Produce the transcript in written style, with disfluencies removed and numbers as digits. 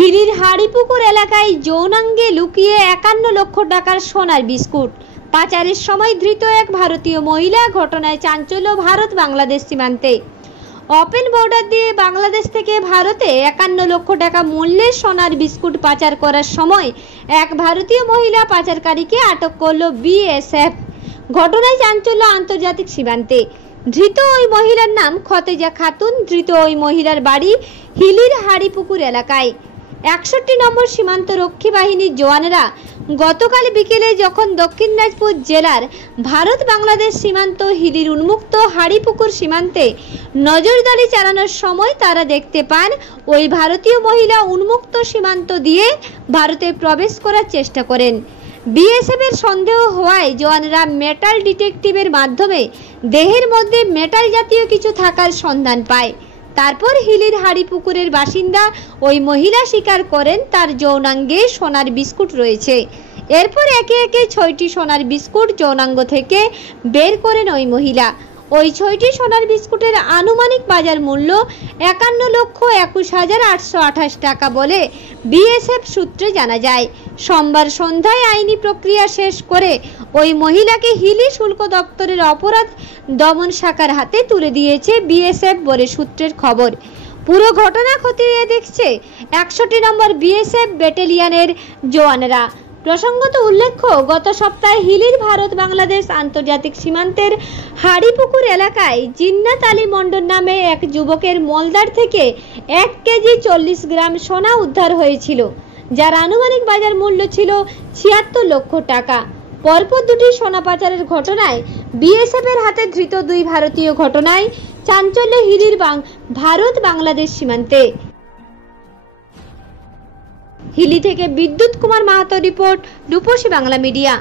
হিলির হাড়িপুকুর এলাকায় যৌনাঙ্গে লুকিয়ে 51 লক্ষ টাকার সোনার বিস্কুট পাচারের সময় ধৃত এক ভারতীয় মহিলা। ঘটনায় চাঞ্চল্য ভারত বাংলাদেশ সীমান্তে। ওপেন বর্ডার দিয়ে বাংলাদেশ থেকে ভারতে 51 লক্ষ টাকা মূল্যের সোনার বিস্কুট পাচার করার সময় এক ভারতীয় মহিলা পাচারকারীকে আটক করল বিএসএফ। ঘটনায় চাঞ্চল্য আন্তর্জাতিক সীমান্তে। ধৃত ওই মহিলার নাম খতেজা খাতুন। ধৃত ওই মহিলার বাড়ি হিলির হাড়িপুকুর এলাকায়। 61 নম্বর সীমান্ত রক্ষী বাহিনীর জওয়ানেরা গতকাল বিকেলে যখন দক্ষিণ দিনাজপুর জেলার ভারত বাংলাদেশ সীমান্ত হিলির উন্মুক্ত হাড়িপুকুর সীমান্তে নজরদারি চালানোর সময় তারা দেখতে পান ওই ভারতীয় মহিলা উন্মুক্ত সীমান্ত দিয়ে ভারতে প্রবেশ করার চেষ্টা করেন। বিএসএফ এর সন্দেহ হওয়ায় জওয়ানরা মেটাল ডিটেকটিভের মাধ্যমে দেহের মধ্যে মেটাল জাতীয় কিছু থাকার সন্ধান পায়। তারপর হিলির হাড়িপুকুরের বাসিন্দা ওই মহিলা স্বীকার করেন তার যৌনাঙ্গে সোনার বিস্কুট রয়েছে। এরপর একে একে 6টি সোনার বিস্কুট যৌনাঙ্গ থেকে বের করেন ওই মহিলা। ওই 6টি সোনার বিস্কুটের আনুমানিক বাজার মূল্য 51,21,828 টাকা বলে বিএসএফ সূত্রে জানা যায়। সোমবার সন্ধ্যায় আইনি প্রক্রিয়া শেষ করে ওই মহিলাকে হিলি শুল্ক দপ্তরের অপরাধ দমন শাখার হাতে তুলে দিয়েছে বিএসএফ বলে সূত্রের খবর। পুরো ঘটনা খতিয়ে দেখছে 61 নম্বর বিএসএফ ব্যাটালিয়নের জওয়ানেরা। প্রসঙ্গত উল্লেখ্য, গত সপ্তাহে হিলির ভারত বাংলাদেশ আন্তর্জাতিক সীমান্তের হাড়িপুকুর এলাকায় জিন্নাত আলী মন্ডল নামে এক যুবকের মলদার থেকে 1 কেজি 40 গ্রাম সোনা উদ্ধার হয়েছিল, যার আনুমানিক বাজার মূল্য ছিল 76 লক্ষ টাকা। পরপর দুটি সোনা পাচারের ঘটনায় বিএসএফ এর হাতে ধৃত 2 ভারতীয়। ঘটনায় চাঞ্চল্য হিলির ভারত বাংলাদেশ সীমান্তে। হিলি থেকে বিদ্যুৎ কুমার মাহাতো রিপোর্ট, রূপসী বাংলা মিডিয়া।